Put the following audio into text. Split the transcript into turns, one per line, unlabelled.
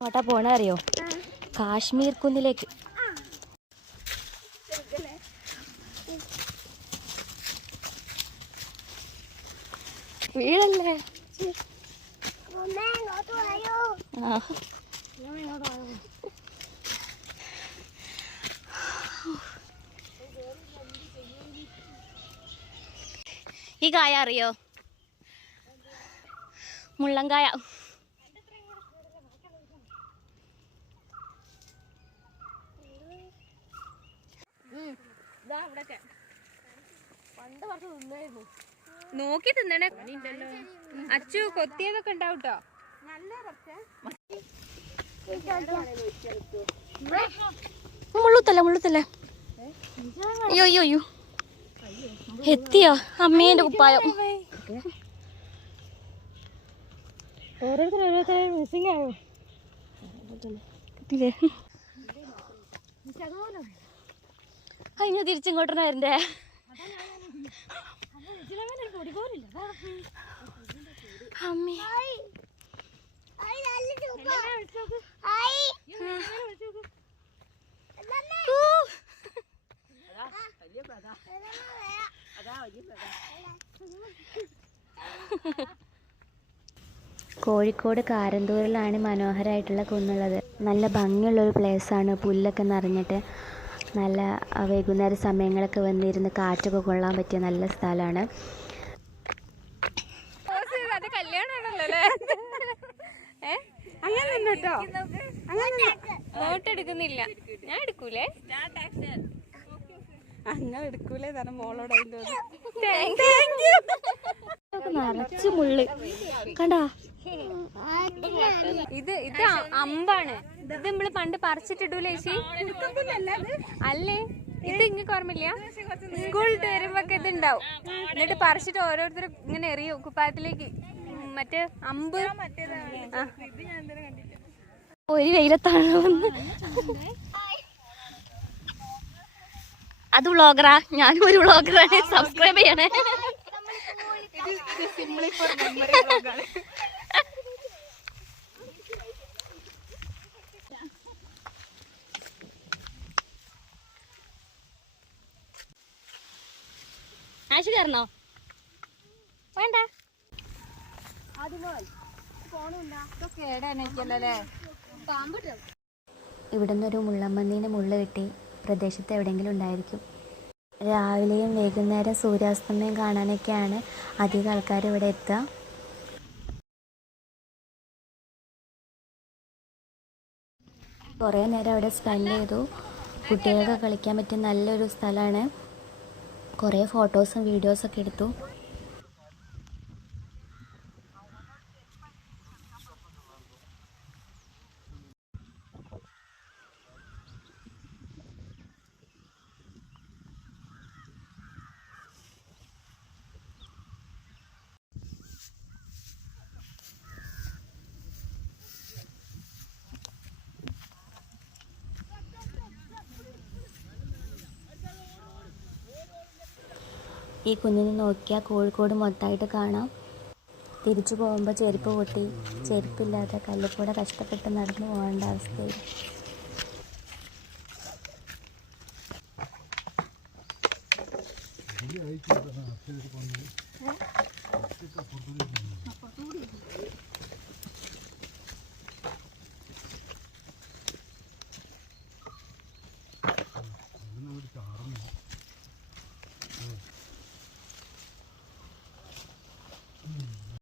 എങ്ങോട്ടാ പോണ അറിയോ? കാശ്മീർ കുന്നിലേക്ക്. വീടല്ലേ ഈ കായ അറിയോ? മുള്ളങ്കായ
നോക്കി തിന്നണേ അച്ചു കൊത്തിയതൊക്കെ ഉണ്ടാവും കേട്ടോ
മുള്ളുത്തല്ല മുള്ളുത്തല്ല? അയ്യോ അയ്യോ അയ്യോ. എത്തിയോ? അമ്മേന്റെ കുപ്പായം.
ഓരോരുത്തർ ഓരോരുത്തർ മിസ്സിംഗ് ആയോ
അതിന് തിരിച്ചിങ്ങോട്ടാണ് വരണ്ടേ. കോഴിക്കോട് കാരന്തൂരിലാണ് മനോഹരമായിട്ടുള്ള കുന്നുള്ളത്. നല്ല ഭംഗിയുള്ളൊരു പ്ലേസാണ് പുല്ലൊക്കെ നിറഞ്ഞിട്ട് നല്ല വൈകുന്നേര സമയങ്ങളൊക്കെ വന്നിരുന്ന് കാറ്റൊക്കെ കൊള്ളാൻ പറ്റിയ നല്ല സ്ഥലമാണ്
എടുക്കുന്നില്ല. ഞാൻ എടുക്കൂലേ? അങ്ങനെ എടുക്കൂലേ തന്നെ
നിറച്ച് മുള്ള്. കണ്ടാ?
ഇത് ഇത് അമ്പാണ്. ഇത് നമ്മൾ പണ്ട് പറിച്ചിട്ടിടൂലേ ചേച്ചി? അല്ലേ? ഇത് ഇങ്ങക്ക് ഓർമ്മയില്ല? സ്കൂളിട്ട് വരുമ്പോ ഇത് ഉണ്ടാവും എന്നിട്ട് പറിച്ചിട്ട് ഓരോരുത്തർ ഇങ്ങനെ എറിയും. കുപ്പായത്തിലേക്ക് മറ്റേ അമ്പ്.
ഒരു വെയിലത്താണ് അത് വ്ളോഗറാ. ഞാനും ഒരു വ്ളോഗറാണ്. സബ്സ്ക്രൈബ് ചെയ്യണേ. ആശു കയറണോ? വേണ്ട. ഇവിടെ നിന്നൊരു മുള്ളമ്പന്നീന് മുള്ള കിട്ടി പ്രദേശത്ത് എവിടെയെങ്കിലും ഉണ്ടായിരിക്കും. രാവിലെയും വൈകുന്നേരം സൂര്യാസ്തമയം കാണാനൊക്കെയാണ് അധികം ആൾക്കാർ ഇവിടെ എത്തുക. കുറേ നേരം അവിടെ സ്പെൻഡ് ചെയ്തു. കുട്ടികൾക്ക് കളിക്കാൻ പറ്റിയ നല്ലൊരു സ്ഥലമാണ്. കുറേ ഫോട്ടോസും വീഡിയോസൊക്കെ എടുത്തു. ഈ കുഞ്ഞിനെ നോക്കിയാൽ കോഴിക്കോട് മൊത്തമായിട്ട് കാണാം. തിരിച്ചു പോകുമ്പോൾ ചെരുപ്പ് പൊട്ടി ചെരുപ്പില്ലാതെ കല്ലിൽക്കൂടെ കഷ്ടപ്പെട്ട് നടന്നു പോകേണ്ട അവസ്ഥയിൽ